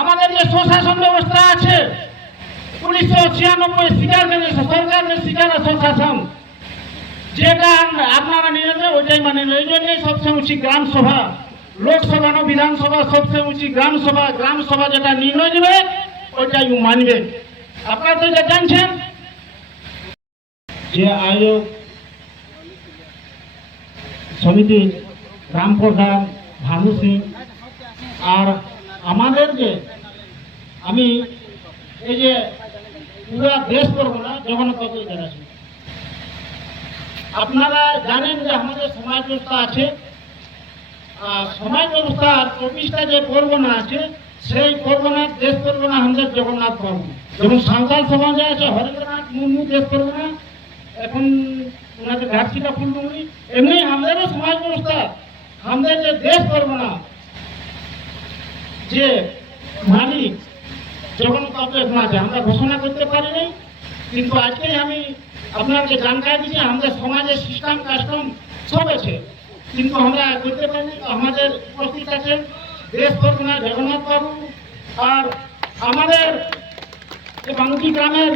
আমাদের যে স্বশাসন ব্যবস্থা আছে 1996 স্বীকার করেছে সরকার স্বীকার স্বশাসন, যেটা আপনারা নিয়ে নেবে ওইটাই মানে এই জন্যই সবচেয়ে উচিত গ্রাম সভা, লোকসভা না বিধানসভা সবচেয়ে উচিত গ্রাম সভা। গ্রাম সভা যেটা নির্ণয় দেবে ওইটাই মানবে। আপনারা তো এটা জানছেন যে আয়োগ সমিতির গ্রাম প্রধান ভানু সিং আর আমাদের যে আমি এই যে পুরা দেশ করবো না জগন্নাথ জানাচ্ছি, আপনারা জানেন যে আমাদের সমাজ ব্যবস্থা আছে, সমাজ ব্যবস্থার 24টা যে পরগনা আছে সেই পরগনার দেশ পরগনা আমাদের জগন্নাথ বাবু, যেমন সাঁওতাল সমাজে আছে হরেন্দ্রনাথ মুর্মু দেশ পরগনা, এখন ওনাদের ঘাটছিটা ফুলডুঙ্গি, এমনি আমাদেরও সমাজ ব্যবস্থা আমাদের যে দেশ পরগনা যে মালিক জগন্নাথ বাবু এখন আছে। আমরা ঘোষণা করতে পারিনি, কিন্তু আজকেই আমি আপনাকে জানকারি দিচ্ছি আমাদের সমাজের সিস্টেম কাস্টম সব আছে, কিন্তু আমরা করতে পারিনি। আমাদের উপস্থিত আছেন দেশ পরগনা জগন্নাথ বাবু আর আমাদের বাঙ্কি গ্রামের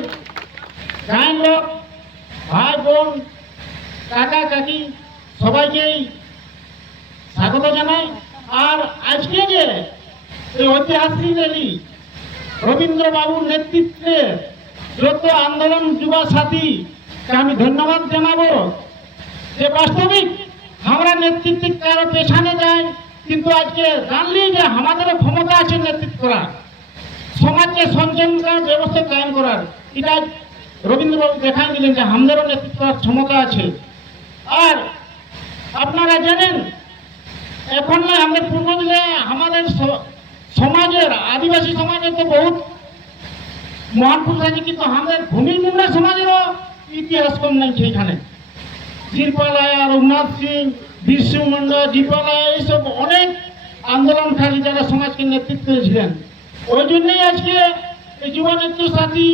গায়ের লোক ভাই বোন কাকা কাকি সবাইকেই স্বাগত জানাই। আর আজকে যে এই ঐতিহাসিক র্যালি রবীন্দ্রবাবুর নেতৃত্বে যত আন্দোলন যুবা সাথীকে আমি ধন্যবাদ জানাবো যে বাস্তবিক আমরা নেতৃত্ব কারো পেছনে যাই, কিন্তু আজকে জানলি যে আমাদেরও ক্ষমতা আছে নেতৃত্ব করার, সমাজকে সঞ্চালন ব্যবস্থা কায়েম করার। এটা রবীন্দ্রবাবু দেখাই দিলেন যে আমাদেরও নেতৃত্ব করার ক্ষমতা আছে। আর আপনারা জানেন এখন না আমাদের পূর্ব দিলে আমাদের সমাজের আদিবাসী সমাজের তো বহুত মহান পুরুষ আছে, কিন্তু আমাদের ভূমির মুন্ডা সমাজেরও ইতিহাস কম নাই। সেইখানে জিরপালায়া, রঘুনাথ সিং, বিরসু মুন্ডা, জিরপালায়া এইসব অনেক আন্দোলনকারী যারা সমাজকে নেতৃত্ব দিয়েছিলেন। ওই জন্যই আজকে এই যুব নেতৃত্ব সাথী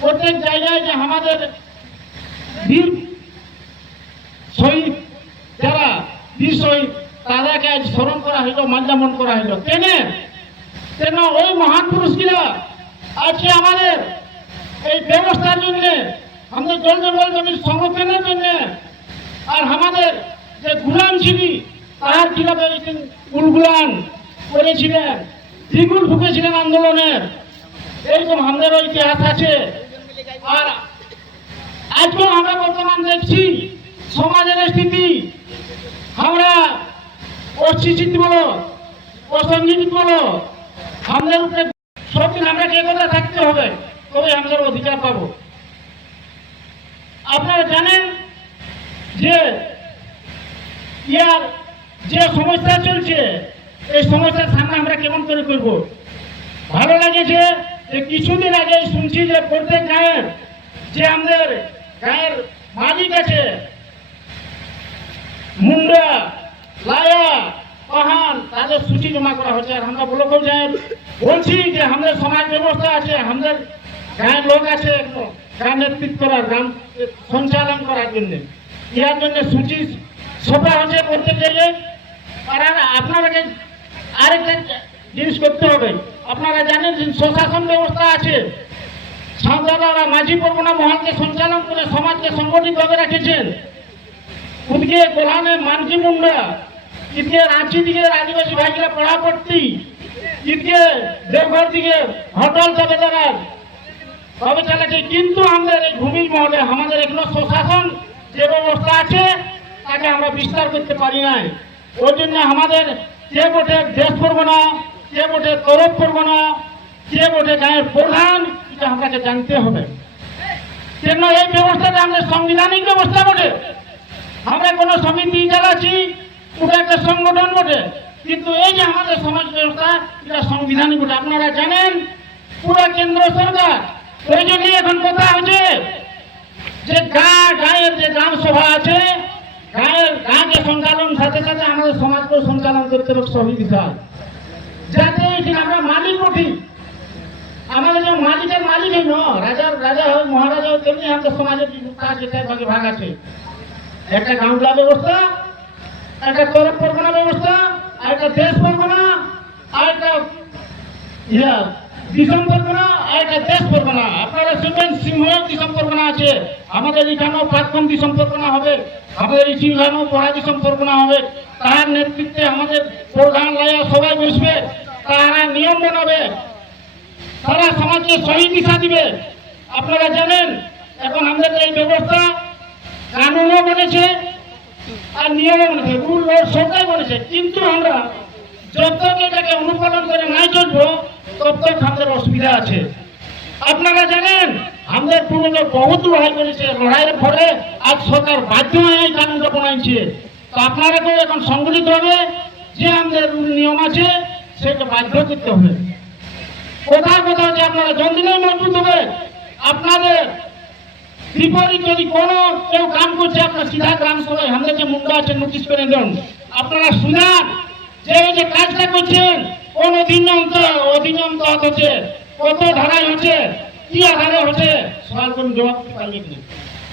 প্রত্যেক জায়গায় যে আমাদের বীর শহীদ যারা বীর শহীদ তাদেরকে আজ স্মরণ করা হইল, মাল্যামন করা হইল। কেন ওই মহান পুরুষগুলা আজকে আমাদের এই ব্যবস্থার জন্য, আমাদের জল জমির সংরক্ষণের জন্য, আর আমাদের যে গুলাম ছিলি তাহার কিভাবে উলগুলান করেছিলেন, দ্বিগুল ফুকেছিলেন আন্দোলনের, এইরকম আমাদের ইতিহাস আছে। আর আজকে আমরা বর্তমান দেখছি সমাজের স্থিতি, আমরা অশিক্ষিত বলো অসংগঠিত বলো আমাদের উপরে সবদিন আমরা একতা থাকতে হবে, তবে আমাদের অধিকার পাবো। আপনারা জানেন যে ইয়ার যে সমস্যা চলছে এই সমস্যার সামনে আমরা কেমন করে করব। ভালো লাগেছে যে কিছুদিন আগে শুনছি যে প্রত্যেক গায়ের যে আমাদের গায়ের মালিক আছে মুন্ডা লায়া পাহান তাদের সূচি জমা করা হচ্ছে। আর আমরা ব্লকেও যাই বলছি যে আমাদের সমাজ ব্যবস্থা আছে, আমাদের গায়ের লোক আছে গ্রাম নেতৃত্ব করার, গ্রাম সঞ্চালন করার জন্য, ইয়ার জন্য সূচি সভা হচ্ছে প্রত্যেক জায়গায়। আর আপনারাকে আরেকটা জিনিস করতে হবে, আপনারা জানেন যে স্বশাসন ব্যবস্থা আছে, সাঁওতালরা মাঝি পরগনা মহলকে সঞ্চালন করে সমাজকে সংগঠিতভাবে রেখেছেন। উদিকে গোলানে মানকি মুন্ডা, ইদিকে রাঁচি দিকে আদিবাসী ভাইরা পড়া পড়তি, ইদিকে দেওঘর দিকে হোটেল চাবেদার তবে চালাচ্ছে। কিন্তু আমাদের এই ভূমির মহলে আমাদের এখনো স্বশাসন যে ব্যবস্থা আছে তাকে আমরা বিস্তার করতে পারি নাই। ওই জন্য আমাদের কে বটে দেশ করবো না, কে বটে তরফ করবো না, কে বটে গায়ের প্রধান, এটা আমাকে জানতে হবে। কেন এই ব্যবস্থাটা আমাদের সাংবিধানিক ব্যবস্থা বটে, আমরা কোনো সমিতি চালাচ্ছি, ওটা একটা সংগঠন বটে, কিন্তু এই যে আমাদের সমাজ ব্যবস্থা এটা সাংবিধানিক বটে। আপনারা জানেন পুরো কেন্দ্র সরকার, ওই জন্যই এখন কথা হচ্ছে যে গায়ের যে গ্রাম সভা আছে গাঁকে সঞ্চালন সাথে সাথে আমাদের সমাজকে সঞ্চালন করতে হবে সহি দিশায়, যাতে আমরা মালিক উঠি। আমাদের যে মালিকের মালিক হয় না, রাজা হয় মহারাজা হয়, তেমনি আমাদের সমাজের ভাগে ভাগ আছে। একটা গাঁওলা ব্যবস্থা, একটা তরফ পরগনা ব্যবস্থা, আর একটা দেশ পরগনা, আর একটা ইয়া দিশম পরগনা আর একটা দেশ পরগনা। আপনারা শুনবেন সিংহ দিশম পরগনা আছে, আমাদের এখানেও প্রাক্তন দিশম পরগনা হবে, আমাদের এখানেও পড়া দিশম পরগনা হবে। তার নেতৃত্বে আমাদের প্রধান লাইয়া সবাই বসবে, তারা নিয়ম বানাবে, তারা সমাজকে সহি দিশা দিবে। আপনারা জানেন এখন আমাদের এই ব্যবস্থা কানুনও বলেছে আর নিয়মও বলেছে, রুল সবটাই বলেছে, কিন্তু আমরা যত এটাকে অনুপালন করে নাই চলবো তত আমাদের অসুবিধা আছে। আপনারা জানেন আমাদের পূর্বজ বহুত লড়াই করেছে, লড়াইয়ের ফলে আজ সরকার বাধ্য হয়ে এই কানুনটা বানাইছে। তো আপনারাকেও এখন সংগঠিত হবে, যে আমাদের নিয়ম আছে সেটা বাধ্য করতে হবে। কোথায় কোথাও যে আপনারা জলদিনেই মজবুত হবে। আপনাদের বিপরীত যদি কোনো কেউ কাম করছে, আপনার সিধা গ্রাম সবাই আমাদের যে মুন্ডা আছে নোটিশ করে দেন। আপনারা শুনান যে এই যে কাজটা করছেন কোন অধিনিয়ম তো হচ্ছে, কত ধারায় হচ্ছে, কি আধারে হচ্ছে, সবার কোন জবাব দিতে পারবে কি।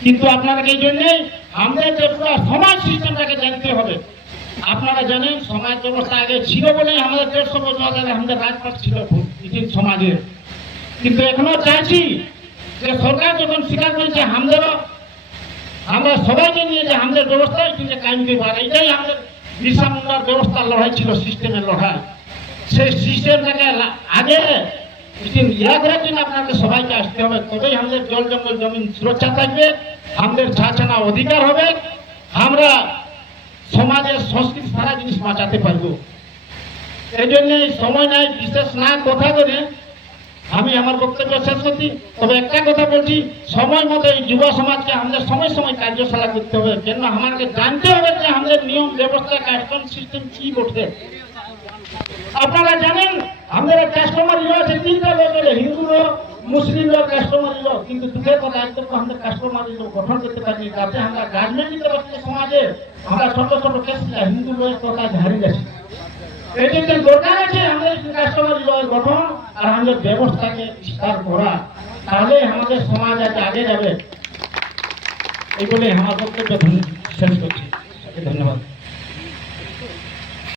কিন্তু আপনারা এই জন্যে আমাদের যে পুরো সমাজ সিস্টেমটাকে জানতে হবে। আপনারা জানেন সমাজ ব্যবস্থা আগে ছিল বলে আমাদের 150 বছর আগে আমাদের রাজপাট ছিল সমাজে। কিন্তু এখনো চাইছি যে সরকার যখন স্বীকার করেছে আমরা সবাইকে নিয়ে যে আমাদের ব্যবস্থা কিন্তু কায়েম করতে পারে, এটাই আমাদের বিরসা মুন্ডার ব্যবস্থার লড়াই ছিল, সিস্টেমের লড়াই। সেই সিস্টেমটাকে আগে ইয়া করার জন্য আপনাকে সবাইকে আসতে হবে, তবেই আমাদের জল জঙ্গল জমিন সুরক্ষা থাকবে, আমাদের ছাড়ছাড়া অধিকার হবে, আমরা সমাজের সংস্কৃতি সারা জিনিস বাঁচাতে পারবো। এই জন্য সময় নাই বিশেষ না কথা করে আমি আমার বক্তব্য শেষ করছি। তবে একটা কথা বলছি, সময় মতো এই যুব সমাজকে আমাদের সময় সময় কার্যশালা করতে হবে, কেন আমাকে জানতে হবে যে আমাদের নিয়ম ব্যবস্থা কাস্টম সিস্টেম কি বলছে। আপনারা জানেন আমাদের কাস্টমার ইলো আছে 3টা লোক, হিন্দু লোক, মুসলিম লোক, কাস্টমার ইলো। কিন্তু দুঃখের কথা একদম আমাদের কাস্টমার ইলো গঠন করতে পারি, যাতে আমরা গার্মেন্ট দিতে পারছি সমাজে। আমরা ছোট ছোট কেস হিন্দু লোকের কথা হারিয়ে যাচ্ছি। এই জন্য দরকার আছে আমাদের কাস্টমার ইলোর গঠন আর আমাদের ব্যবস্থাকে বিস্তার করা, তাহলে আমাদের সমাজ আগে যাবে। এই বলে আমার বক্তব্য শেষ করছি। ধন্যবাদ।